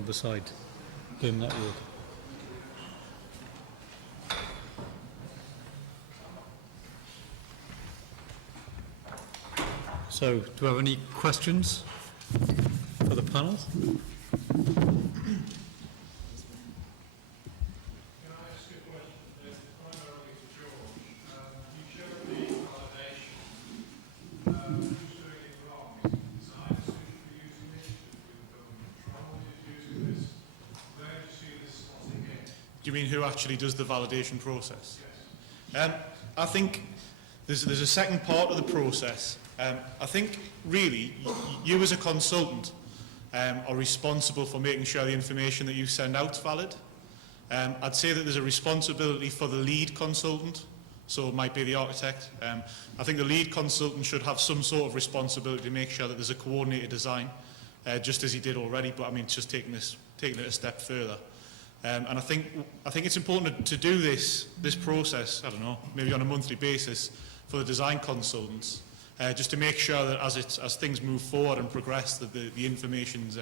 beside BIM network. So, do we have any questions for the panel? Do you mean who actually does the validation process? Yes. I think there's a second part of the process. I think really you as a consultant are responsible for making sure the information that you send out is valid. I'd say that there's a responsibility for the lead consultant, so it might be the architect. I think the lead consultant should have some sort of responsibility to make sure that there's a coordinated design, just as he did already, but I mean, it's just taking it a step further. And I think it's important to do this process, I don't know, maybe on a monthly basis for the design consultants, just to make sure that as things move forward and progress, that the information's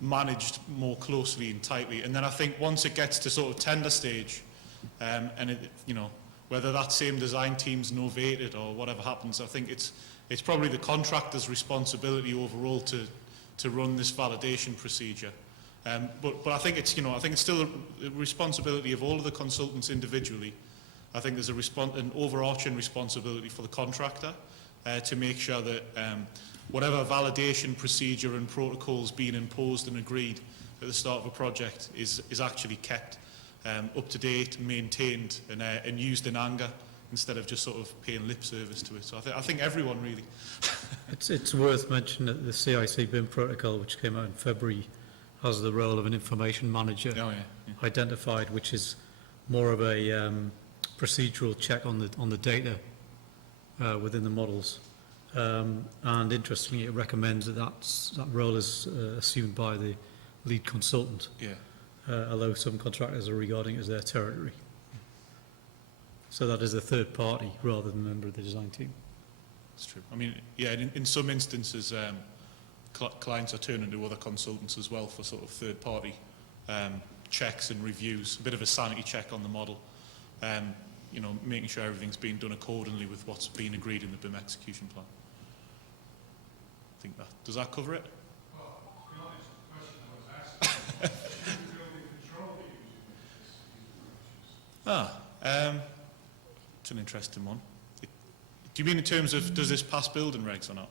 managed more closely and tightly. And then I think once it gets to sort of tender stage, and it, you know, whether that same design team's novated or whatever happens, I think it's probably the contractor's responsibility overall to run this validation procedure. But I think it's still a responsibility of all of the consultants individually. I think there's an overarching responsibility for the contractor to make sure that whatever validation procedure and protocols being imposed and agreed at the start of a project is actually kept up to date, maintained, and used in anger instead of just sort of paying lip service to it. So I think everyone really. It's worth mentioning that the CIC BIM protocol, which came out in February, has the role of an information manager identified, which is more of a procedural check on the data within the models. And interestingly, it recommends that role is assumed by the lead consultant, although some contractors are regarding it as their territory. So that is a third party rather than a member of the design team. That's true. I mean, yeah, in some instances, clients are turning to other consultants as well for sort of third-party checks and reviews, a bit of a sanity check on the model, you know, making sure everything's being done accordingly with what's been agreed in the BIM execution plan. I think does that cover it? Well, to be honest, the question I was asking is, should building control be using these approaches? It's an interesting one. Do you mean in terms of, does this pass building regs or not?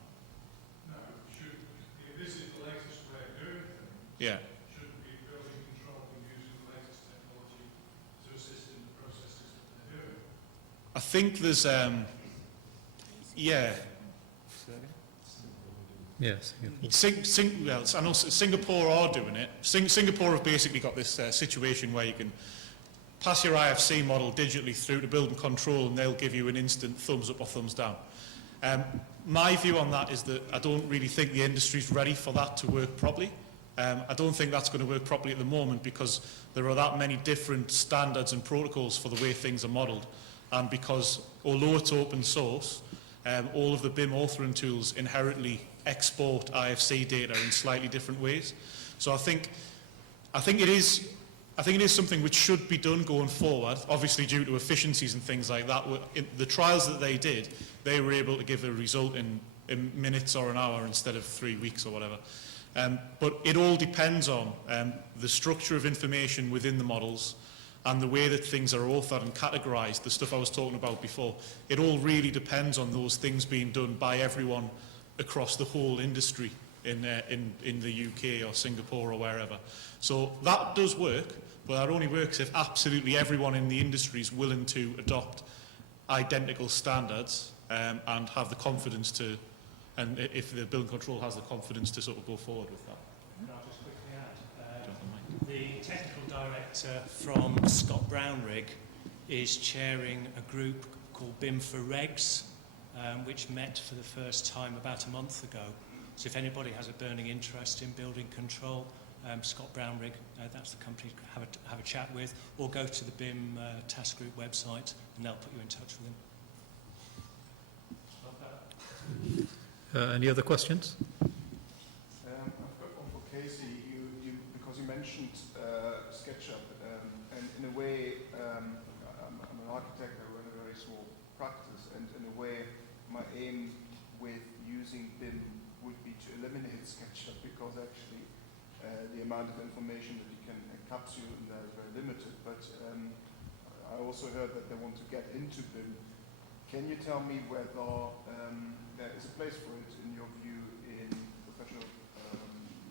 Yeah. Shouldn't be building control and using the latest technology to assist in the processes that they're doing? I think there's, Yes. Well, I know Singapore are doing it. Singapore have basically got this situation where you can pass your IFC model digitally through to building control and they'll give you an instant thumbs up or thumbs down. My view on that is that I don't really think the industry's ready for that to work properly. I don't think that's going to work properly at the moment because there are that many different standards and protocols for the way things are modelled, and because although it's open source, all of the BIM authoring tools inherently export IFC data in slightly different ways. So I think it is something which should be done going forward, obviously due to efficiencies and things like that. In the trials that they did, they were able to give a result in minutes or an hour instead of 3 weeks or whatever. But it all depends on the structure of information within the models and the way that things are authored and categorized, the stuff I was talking about before. It all really depends on those things being done by everyone across the whole industry in the UK or Singapore or wherever. So that does work, but that only works if absolutely everyone in the industry is willing to adopt identical standards and have the confidence to, and if the building control has the confidence to sort of go forward with that. Can I just quickly add? The technical director from Scott Brownrigg is chairing a group called BIMforFREE, which met for the first time about a month ago. So if anybody has a burning interest in building control, Scott Brownrigg, that's the company to have a chat with, or go to the BIM task group website and they'll put you in touch with them. Any other questions? I've got one for Casey. You because you mentioned SketchUp, and in a way, I'm an architect, I run a very small practice, and in a way, my aim with using BIM would be to eliminate SketchUp, because actually the amount of information that you can encapsulate in there is very limited. But I also heard that they want to get into BIM. Can you tell me whether there is a place for it, in your view, in professional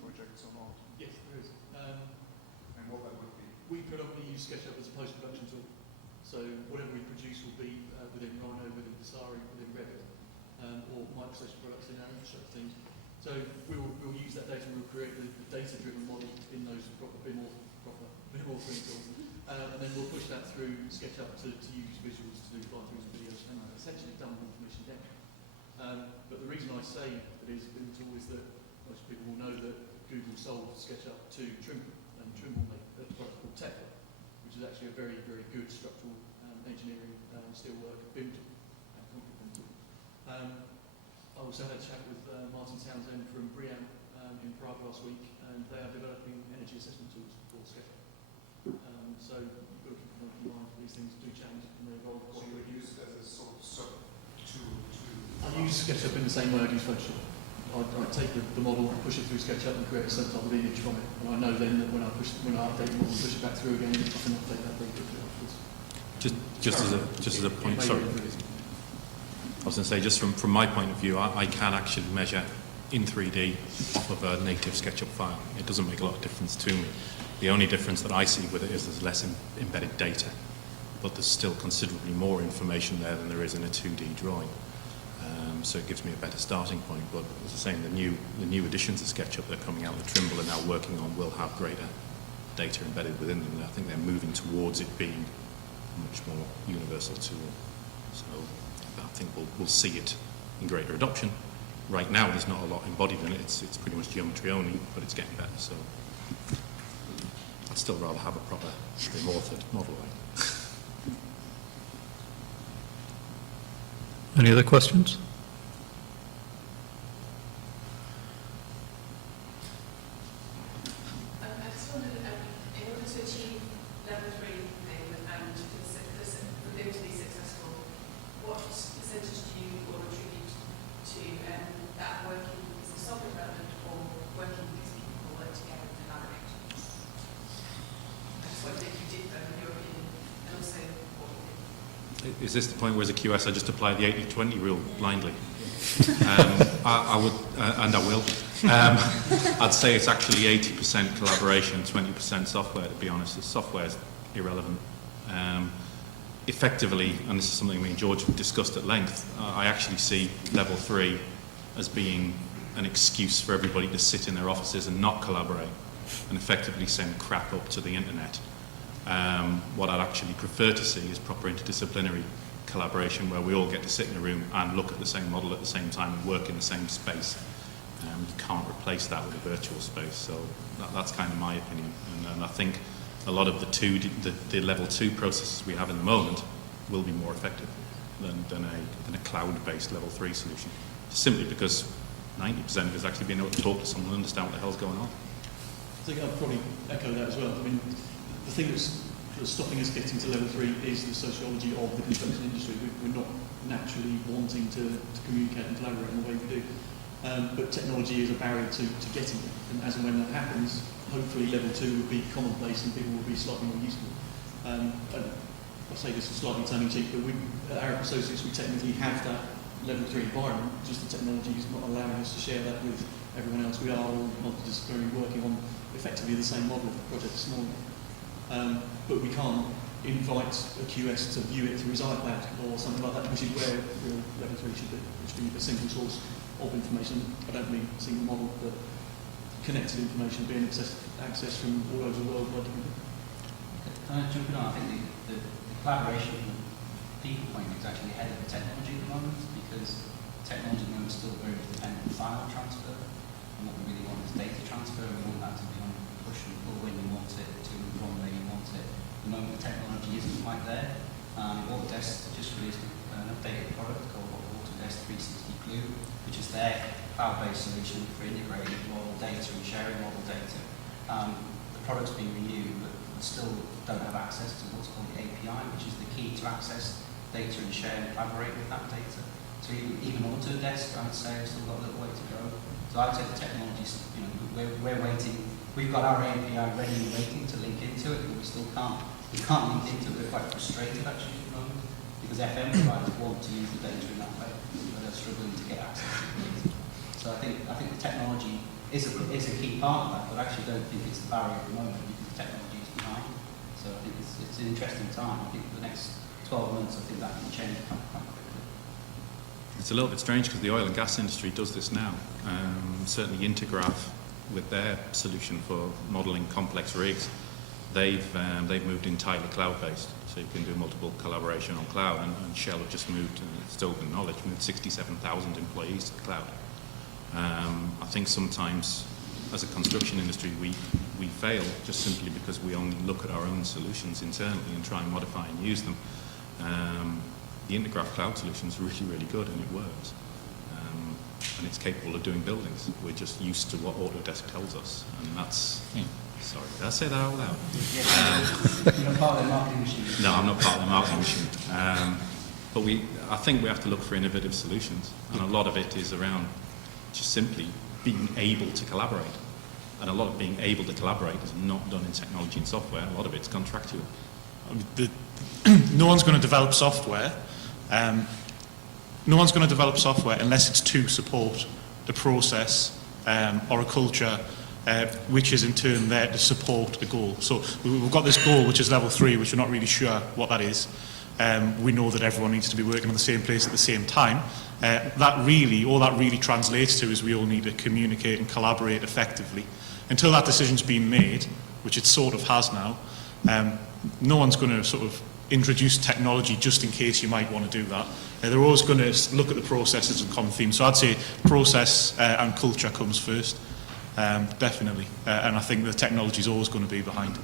projects or not? Yes, there is. And what that would be? We predominantly use SketchUp as a post-production tool. So whatever we produce will be within Rhino, within Dasari, within Revit, or microstation products in our infrastructure teams. So we'll use that data, we'll create the data-driven model in those proper BIMforFREE tools. And then we'll push that through SketchUp to use visuals to do fly-throughs and videos, and essentially done with information down. But the reason I say it is a BIM tool is that most people will know that Google sold SketchUp to Trimble, and Trimble made a product called Tekla, which is actually a very, very good structural engineering steelwork BIM tool, concrete BIM tool. I also had a chat with Martin Townsend from BRIAM in Prague last week, and they are developing energy assessment tools for SketchUp. So you've got to keep in mind these things do change and they evolve So quite you quickly. use it as a sort of sub-tool to... I use SketchUp in the same way I use Photoshop. I take the model, push it through SketchUp and create a some type of image from it. And I know then that when I update the model and push it back through again, I can update that very quickly afterwards. Just as a point, sorry. I was going to say, just from my point of view, I can actually measure in 3D off of a native SketchUp file. It doesn't make a lot of difference to me. The only difference that I see with it is there's less embedded data, but there's still considerably more information there than there is in a 2D drawing. So it gives me a better starting point. But as I say, the new additions to SketchUp that are coming out that Trimble are now working on will have greater data embedded within them. And I think they're moving towards it being a much more universal tool. So I think we'll see it in greater adoption. Right now, there's not a lot embodied in it. It's pretty much geometry only, but it's getting better. So I'd still rather have a proper authored model. Any other questions? I just wondered, in order to achieve level 3 thing and for BIM to be successful, what percentage do you attribute to that working as a software development or working because people work together and collaborate? I just wondered if you did both in your opinion, and also what you think. Is this the point where as a QS I just apply the 80-20 rule blindly? I would, and I will. I'd say it's actually 80% collaboration, 20% software, to be honest. The software is irrelevant. Effectively, and this is something me and George discussed at length, I actually see level 3 as being an excuse for everybody to sit in their offices and not collaborate and effectively send crap up to the internet. What I'd actually prefer to see is proper interdisciplinary collaboration where we all get to sit in a room and look at the same model at the same time and work in the same space. You can't replace that with a virtual space, so that's kind of my opinion. And I think a lot of the level 2 processes we have in the moment will be more effective than a cloud-based level 3 solution, simply because 90% is actually being able to talk to someone and understand what the hell's going on. I think I'd probably echo that as well. I mean, the thing that's stopping us getting to level 3 is the sociology of the construction industry. We're not naturally wanting to communicate and collaborate in the way we do. But technology is a barrier to getting it. And as and when that happens, hopefully level 2 will be commonplace and people will be slightly more useful. I say this is slightly tongue in cheek, but at Arab Associates we technically have that level 3 environment, just the technology is not allowing us to share that with everyone else. We are all multidisciplinary, working on effectively the same model of the project this morning. But we can't invite a QS to view it through his iPad or something like that, which is where real level 3 should be, which should be a single source of information. I don't mean a single model, but connected information being accessed from all over the world by different people. Can I jump in on? I think the collaboration from the people point is actually ahead of the technology at the moment, because technology at the moment is still very dependent on file transfer, and what we really want is data transfer, and we want that to be on push and pull when you want it, to run where you want it. At the moment the technology isn't quite there. Autodesk just released an updated product called Autodesk 360 Glue, which is their cloud-based solution for integrating model data and sharing model data. products being renewed, but still don't have access to what's called the API, which is the key to access data and share and collaborate with that data. So even Autodesk, I would say, has still got a little way to go. So I'd say the technologies, you know, we're waiting. We've got our API ready and waiting to link into it, but we still can't. We can't link into it. We're quite frustrated actually at the moment because FM providers want to use the data in that way, but they're struggling to get access to the data. So I think the technology is a key part of that, but I actually don't think it's the barrier at the moment because the technology is behind. So I think it's an interesting time. I think for the next 12 months, I think that can change quite quickly. It's a little bit strange because the oil and gas industry does this now. Certainly Intergraph, with their solution for modelling complex rigs, they've moved entirely cloud-based, so you can do multiple collaboration on cloud. And Shell have just moved, and it's still open knowledge, moved 67,000 employees to the cloud. I think sometimes, as a construction industry, we fail just simply because we only look at our own solutions internally and try and modify and use them. The Intergraph cloud solution is really, really good, and it works. And it's capable of doing buildings. We're just used to what Autodesk tells us, and that's... Sorry, did I say that out loud? You're not part of the marketing machine. No, I'm not part of the marketing machine. But I think we have to look for innovative solutions, and a lot of it is around just simply being able to collaborate. And a lot of being able to collaborate is not done in technology and software. A lot of it's contractual. No one's going to develop software. No one's going to develop software unless it's to support a process or a culture which is in turn there to support a goal. So we've got this goal which is level 3, which we're not really sure what that is. We know that everyone needs to be working on the same place at the same time. All that really translates to is we all need to communicate and collaborate effectively. Until that decision's been made, which it sort of has now, no one's going to sort of introduce technology just in case you might want to do that. They're always going to look at the processes and common themes. So I'd say process and culture comes first, definitely. And I think the technology is always going to be behind.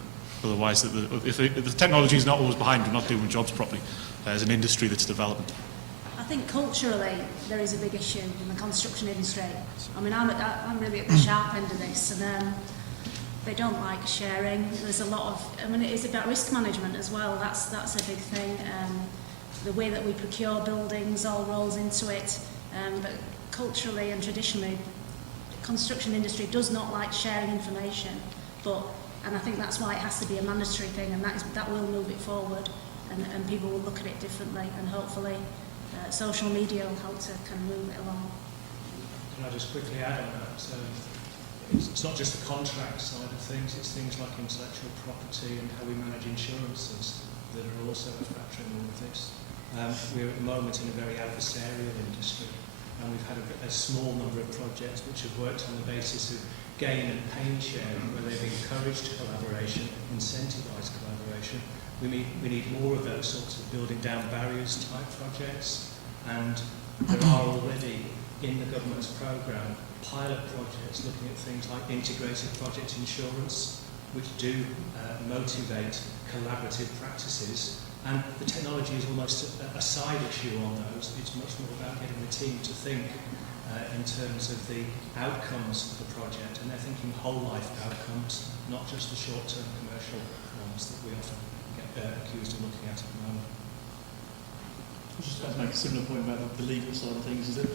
Otherwise, if the technology is not always behind, we're not doing jobs properly as an industry that's developing. I think culturally there is a big issue in the construction industry. I mean, I'm really at the sharp end of this, and they don't like sharing. There's a lot of, I mean, it is about risk management as well. That's a big thing. The way that we procure buildings all rolls into it. But culturally and traditionally, the construction industry does not like sharing information. And I think that's why it has to be a mandatory thing, and that will move it forward, and people will look at it differently, and hopefully social media will help to kind of move it along. Can I just quickly add on that? So it's not just the contract side of things, it's things like intellectual property and how we manage insurances that are also a factor in all of this. We're at the moment in a very adversarial industry, and we've had a small number of projects which have worked on the basis of gain and pain sharing, where they've encouraged collaboration, incentivised collaboration. We need more of those sorts of building down barriers type projects, and there are already in the government's programme pilot projects looking at things like integrated project insurance, which do motivate collaborative practices. And the technology is almost a side issue on those. It's much more about getting the team to think in terms of the outcomes of the project, and they're thinking whole life outcomes, not just the short-term commercial ones that we often get accused of looking at the moment. I was just about to make a similar point about the legal side of things, is that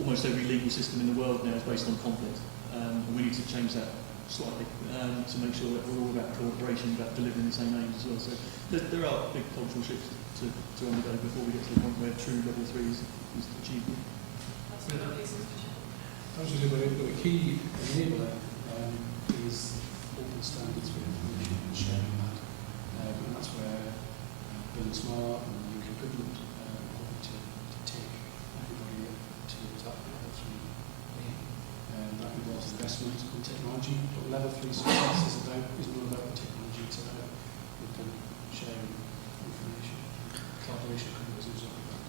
almost every legal system in the world now is based on conflict. And we need to change that slightly to make sure that we're all about cooperation, about delivering the same aims as well. So there are big cultural shifts to undergo before we get to the point where true level 3 is achievable. Absolutely, but a key enabler is open standards for information and sharing that. And that's where Build Smart and the UK government hoping to take everybody to that level 3A. That involves investment in technology, but level 3 success is not about the technology, it's about open sharing information. Collaboration comes as a result of that.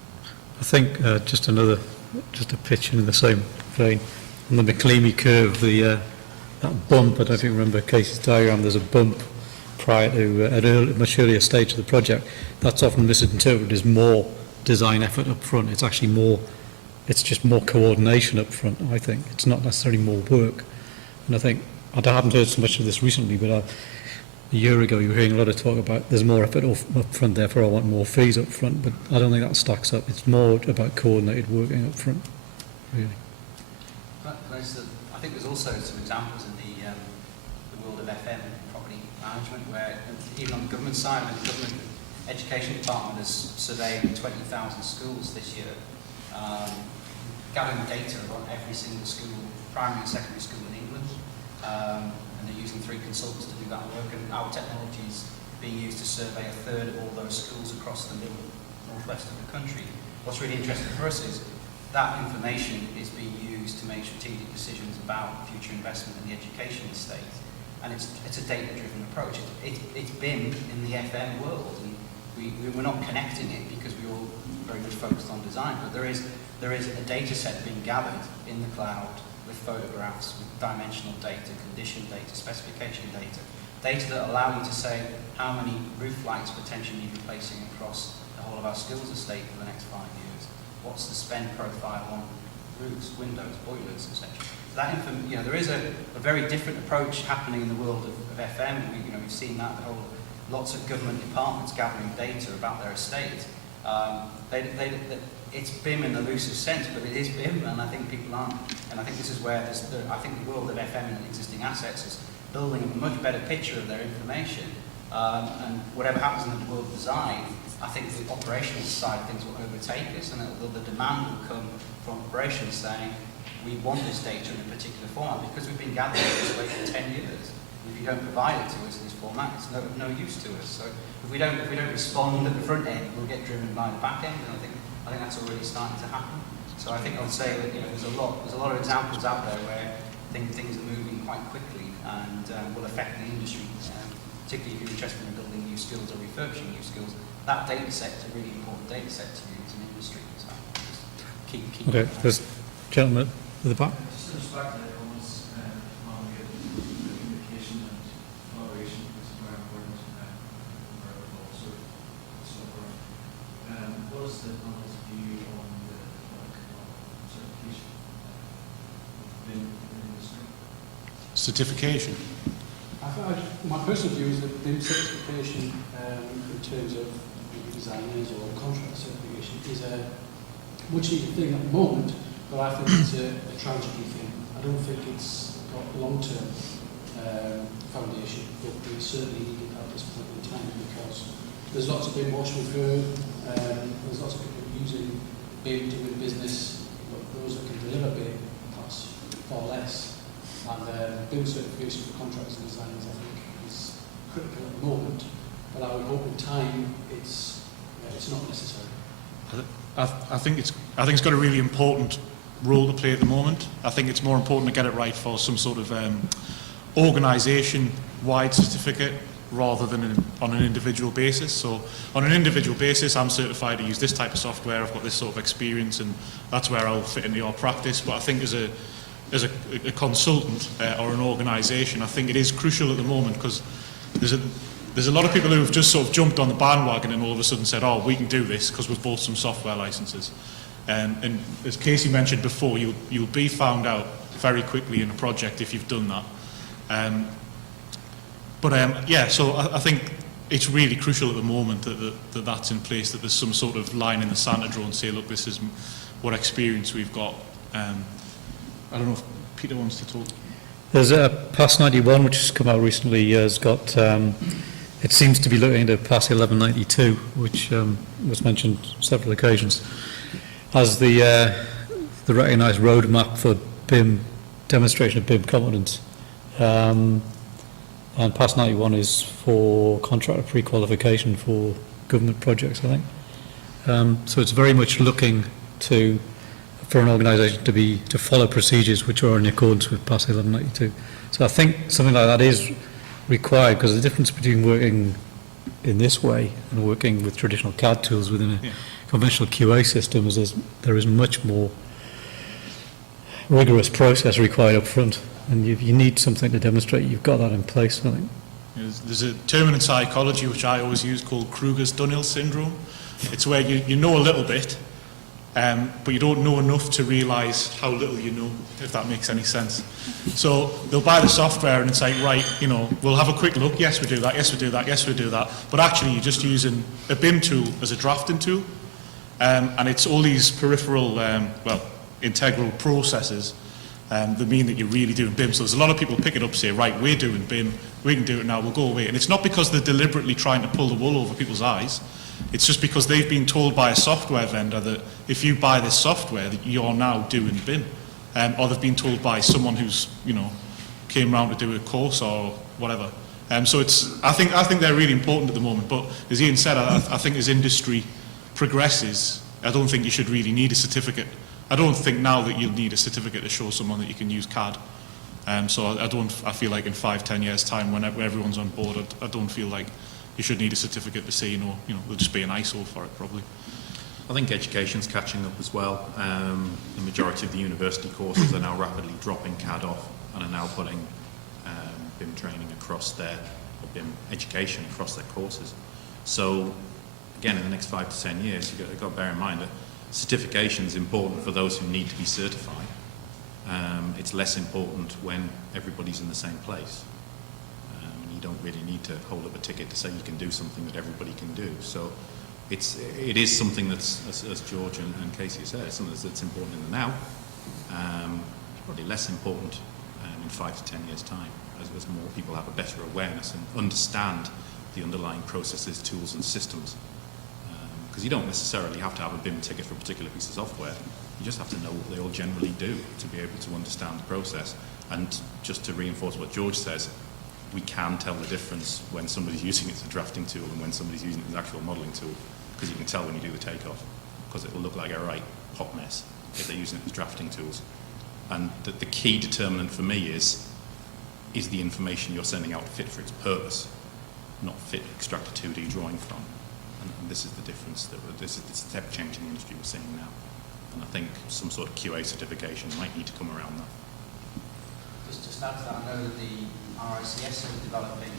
I think just a pitch in the same vein. On the McLeamy curve, that bump, I don't know if you remember Casey's diagram, there's a bump prior to an much earlier stage of the project. That's often misinterpreted as more design effort up front. It's actually it's just more coordination up front, I think. It's not necessarily more work. And I haven't heard so much of this recently, but a year ago you were hearing a lot of talk about there's more effort up front, therefore I want more fees up front, but I don't think that stacks up. It's more about coordinated working up front, really. I think there's also some examples in the world of FM property management where even on the government side, the government education department has surveyed 20,000 schools this year, gathering data on every single school, primary and secondary school in England, and they're using 3 consultants to do that work, and our technology is being used to survey a third of all those schools across the middle northwest of the country. What's really interesting for us is that information is being used to make strategic decisions about future investment in the education estate, and it's a data-driven approach. It's BIM in the FM world, and we're not connecting it because we're all very much focused on design, but there is a data set being gathered in the cloud with photographs, with dimensional data, condition data, specification data that allow you to say how many roof lights potentially need replacing across the whole of our schools estate for the next 5 years. What's the spend profile on roofs, windows, boilers, etc. So that there is a very different approach happening in the world of FM. We've seen that lots of government departments gathering data about their estate. It's BIM in the loosest sense, but it is BIM, and I think people aren't. And I think this is where I think the world of FM and existing assets is building a much better picture of their information. And whatever happens in the world of design, I think the operational side of things will overtake this, and the demand will come from operations saying, we want this data in a particular format because we've been gathering it this way for 10 years. And if you don't provide it to us in this format, it's no use to us. So if we don't respond at the front end, we'll get driven by the back end, and I think that's already starting to happen. So I think I would say that there's a lot of examples out there where things are moving quite quickly and will affect the industry, particularly if you're interested in building new skills or refurbishing new skills. That data set is a really important data set to use in industry. So just keep Okay, there's a gentleman at the back. Just in respect to everyone's communication and collaboration is very important also software. What is the panel's view on the certification in industry? Certification? My personal view is that BIM certification in terms of designers or contract certification is a much needed thing at the moment, but I think it's a transitory thing. I don't think it's got long-term foundation, but we certainly need it at this point in time because there's lots of BIM washing through, there's lots of people using BIM to win business, but those that can deliver BIM cost far less. And BIM certification for contracts and designers, I think, is critical at the moment, but I would hope in time it's not necessary. I think it's got a really important role to play at the moment. I think it's more important to get it right for some sort of organisation-wide certificate rather than on an individual basis. So on an individual basis, I'm certified to use this type of software, I've got this sort of experience, and that's where I'll fit into your practice. But I think as a consultant or an organisation, I think it is crucial at the moment because there's a lot of people who have just sort of jumped on the bandwagon and all of a sudden said, oh, we can do this because we've bought some software licenses. And as Casey mentioned before, you'll be found out very quickly in a project if you've done that. So I think it's really crucial at the moment that that's in place, that there's some sort of line in the Santa drawer and say, look, this is what experience we've got. I don't know if Peter wants to talk. There's a PAS 91 which has come out recently, has got, it seems to be looking into PAS 1192, which was mentioned several occasions, as the recognised roadmap for BIM, demonstration of BIM competence. And PAS 91 is for contractor pre-qualification for government projects, I think. So it's very much looking for an organisation to follow procedures which are in accordance with PAS 1192. So I think something like that is required because the difference between working in this way and working with traditional CAD tools within a conventional QA system is there is much more rigorous process required up front, and you need something to demonstrate you've got that in place, I think. There's a term in psychology which I always use called Kruger's Dunhill syndrome. It's where you know a little bit, but you don't know enough to realise how little you know, if that makes any sense. So they'll buy the software and it's like, right, you know, we'll have a quick look, yes we do that, yes we do that, yes we do that, but actually you're just using a BIM tool as a drafting tool, and it's all these peripheral, well, integral processes that mean that you're really doing BIM. So there's a lot of people pick it up and say, right, we're doing BIM, we can do it now, we'll go away. And it's not because they're deliberately trying to pull the wool over people's eyes. It's just because they've been told by a software vendor that if you buy this software, that you're now doing BIM. Or they've been told by someone who's, you know, came around to do a course or whatever. So I think they're really important at the moment. But as Ian said, I think as industry progresses, I don't think you should really need a certificate. I don't think now that you'll need a certificate to show someone that you can use CAD. So I feel like in 5-10 years' time, when everyone's on board, I don't feel like you should need a certificate to say, you know, there'll just be an ISO for it, probably. I think education's catching up as well. The majority of the university courses are now rapidly dropping CAD off and are now putting BIM training across their, or BIM education across their courses. So, again, in the next 5 to 10 years, you've got to bear in mind that certification is important for those who need to be certified. It's less important when everybody's in the same place. You don't really need to hold up a ticket to say you can do something that everybody can do. So it is something that's, as George and Casey said, it's something that's important in the now. Probably less important in 5 to 10 years' time, as more people have a better awareness and understand the underlying processes, tools and systems. Because you don't necessarily have to have a BIM ticket for a particular piece of software. You just have to know what they all generally do to be able to understand the process. And just to reinforce what George says, we can tell the difference when somebody's using it as a drafting tool and when somebody's using it as an actual modelling tool, because you can tell when you do the takeoff, because it will look like a right hot mess if they're using it as drafting tools. And the key determinant for me is the information you're sending out fit for its purpose, not fit extract a 2D drawing from. And this is the difference, this is the step change in the industry we're seeing now. And I think some sort of QA certification might need to come around that. Just to add to that, I know that the RICS are developing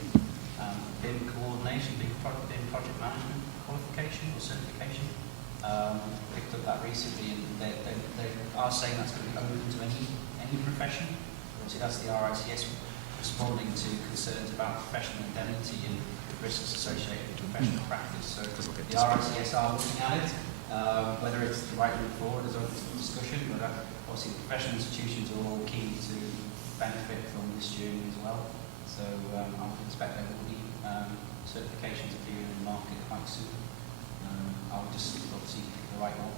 BIM coordination, BIM project management qualification or certification. Picked up that recently, and they are saying that's going to be open to any profession. Obviously, that's the RICS responding to concerns about professional indemnity and risks associated with professional practice. So the RICS are looking at it. Whether it's the right move forward is open to discussion, but obviously the professional institutions are all keen to benefit from this journey as well. So I would expect there will be certifications appearing in the market quite soon. I would just obviously pick the right one.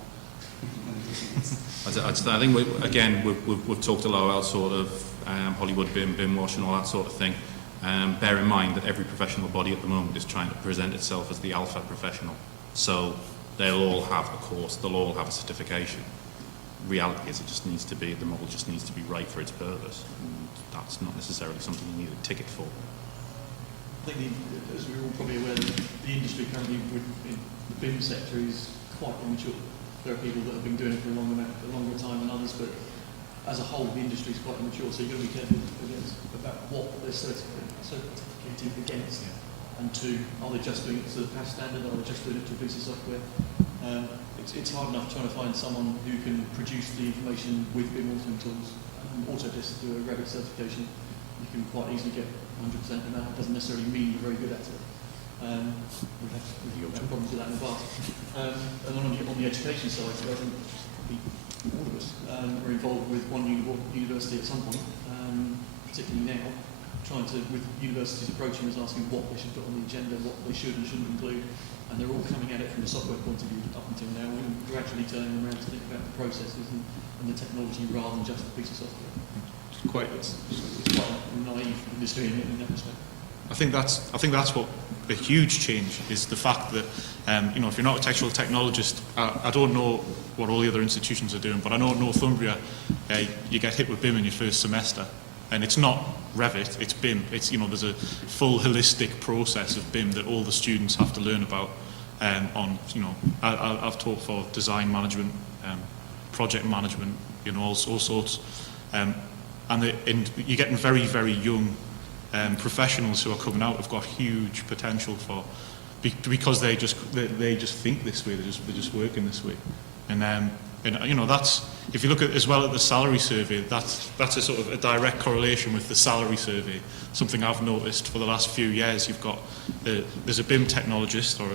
I think we've talked a lot about sort of Hollywood BIM, BIM wash and all that sort of thing. Bear in mind that every professional body at the moment is trying to present itself as the alpha professional. So they'll all have a course, they'll all have a certification. Reality is it just needs to be, the model just needs to be right for its purpose. And that's not necessarily something you need a ticket for. I think, as we're all probably aware, the industry currently in the BIM sector is quite immature. There are people that have been doing it for a longer time than others, but as a whole, the industry is quite immature, so you've got to be careful about what they're certificating against. Yeah. And two, are they just doing it to the PAS standard, or are they just doing it to a piece of software? It's hard enough trying to find someone who can produce the information with BIM authoring tools. Autodesk do a Revit certification, you can quite easily get 100% in that. It doesn't necessarily mean you're very good at it. We've had problems with that in the past. And on the education side, I think probably all of us are involved with one university at some point, particularly now, trying to, with universities approaching us asking what they should put on the agenda, what they should and shouldn't include, and they're all coming at it from a software point of view up until now, and gradually turning around to think about the processes and the technology rather than just a piece of software. It's quite a naive industry in that respect. I think that's what the huge change is, the fact that you know, if you're not a textual technologist, I don't know what all the other institutions are doing, but I know at Northumbria you get hit with BIM in your first semester, and it's not Revit, it's BIM. It's, you know, there's a full holistic process of BIM that all the students have to learn about. On, you know, I've taught for design management, project management, you know, all sorts, and you're getting very, very young professionals who are coming out have got huge potential for, because they just think this way, they're just working this way, and And you know, that's, if you look at as well at the salary survey, that's a sort of a direct correlation with the salary survey. Something I've noticed for the last few years. You've got there's a BIM technologist or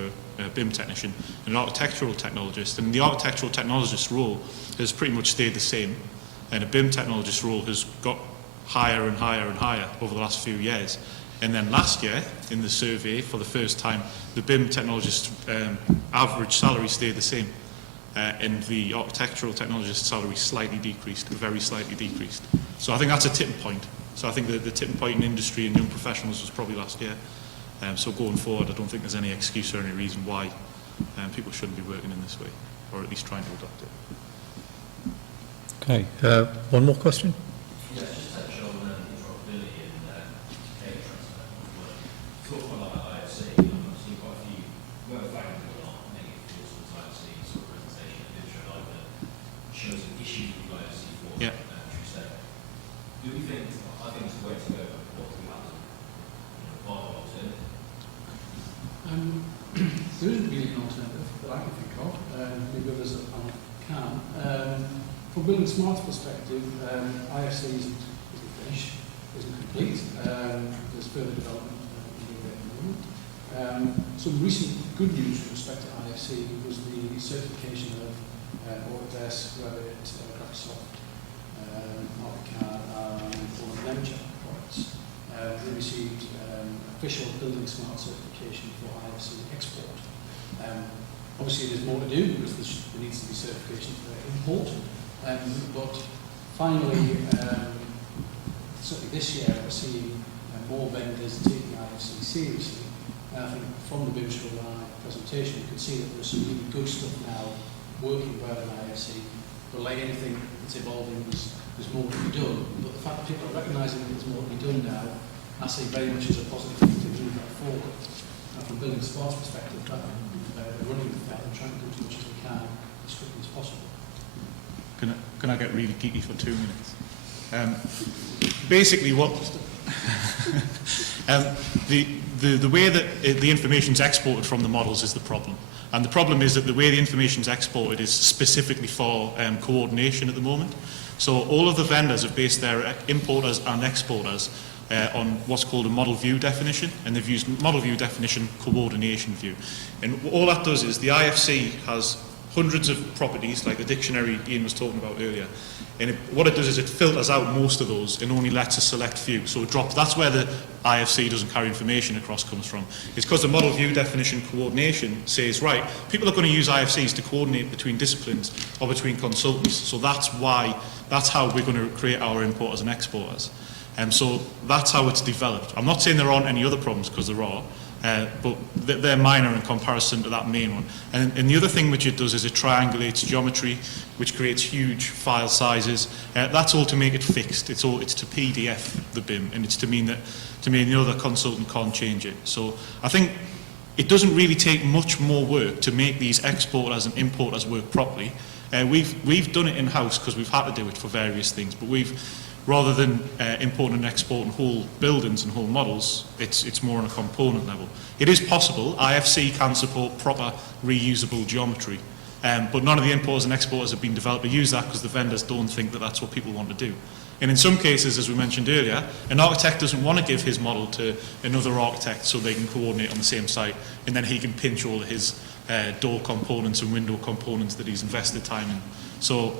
a BIM technician, and an architectural technologist, and the architectural technologist role has pretty much stayed the same, and a BIM technologist role has got higher and higher and higher over the last few years. And then last year, in the survey, for the first time, the BIM technologist average salary stayed the same. And the architectural technologist salary slightly decreased, very slightly decreased. So I think that's a tipping point. So I think the tipping point in industry and young professionals was probably last year. So going forward, I don't think there's any excuse or any reason why people shouldn't be working in this way, or at least trying to adopt it. Okay, one more question? Yeah, just touch on interoperability and data transfer of work. Talk quite a lot about IFC. I've seen quite a few work flagging going on, negative tools from IFC, sort of presentation of Intro Live that shows an issue with IFC for true state. Do we think, I think it's the way to go, but what do we have to, buy an alternative? There isn't really an alternative that I can think of. Maybe others that can. From Building Smart's perspective, IFC isn't finished, isn't complete. There's further development underway at the moment. Some recent good news with respect to IFC was the certification of Autodesk, Revit, Graphisoft, AutoCAD, and all of the Lemcha products. They received official Building Smart certification for IFC export. Obviously, there's more to do because there needs to be certification for import. But finally, certainly this year, we're seeing more vendors taking IFC seriously. And I think from the BIMforFREE presentation, you can see that there's some really good stuff now working well in IFC. But like anything that's evolving, there's more to be done. But the fact that people are recognising that there's more to be done now, I see very much as a positive thing to move that forward. And from Building Smart's perspective, running with that and trying to do as much as we can as quickly as possible. Can I get really geeky for 2 minutes? Basically, what the way that the information's exported from the models is the problem, and the problem is that the way the information's exported is specifically for coordination at the moment. So all of the vendors have based their importers and exporters on what's called a model view definition, and they've used model view definition coordination view, and all that does is the IFC has hundreds of properties, like the dictionary Ian was talking about earlier, and what it does is it filters out most of those and only lets a select few. So it drops. That's where the IFC doesn't carry information across comes from. It's because the model view definition coordination says, right, people are going to use IFCs to coordinate between disciplines or between consultants. So that's how we're going to create our importers and exporters. So that's how it's developed. I'm not saying there aren't any other problems, because there are. But they're minor in comparison to that main one. And the other thing which it does is it triangulates geometry, which creates huge file sizes. That's all to make it fixed. It's to PDF the BIM, and it's to mean the other consultant can't change it. So I think it doesn't really take much more work to make these exporters and importers work properly. We've done it in-house because we've had to do it for various things, but rather than importing and exporting whole buildings and whole models, it's more on a component level. It is possible. IFC can support proper reusable geometry, but none of the importers and exporters have been developed to use that because the vendors don't think that that's what people want to do. And in some cases, as we mentioned earlier, an architect doesn't want to give his model to another architect so they can coordinate on the same site, and then he can pinch all of his door components and window components that he's invested time in. So,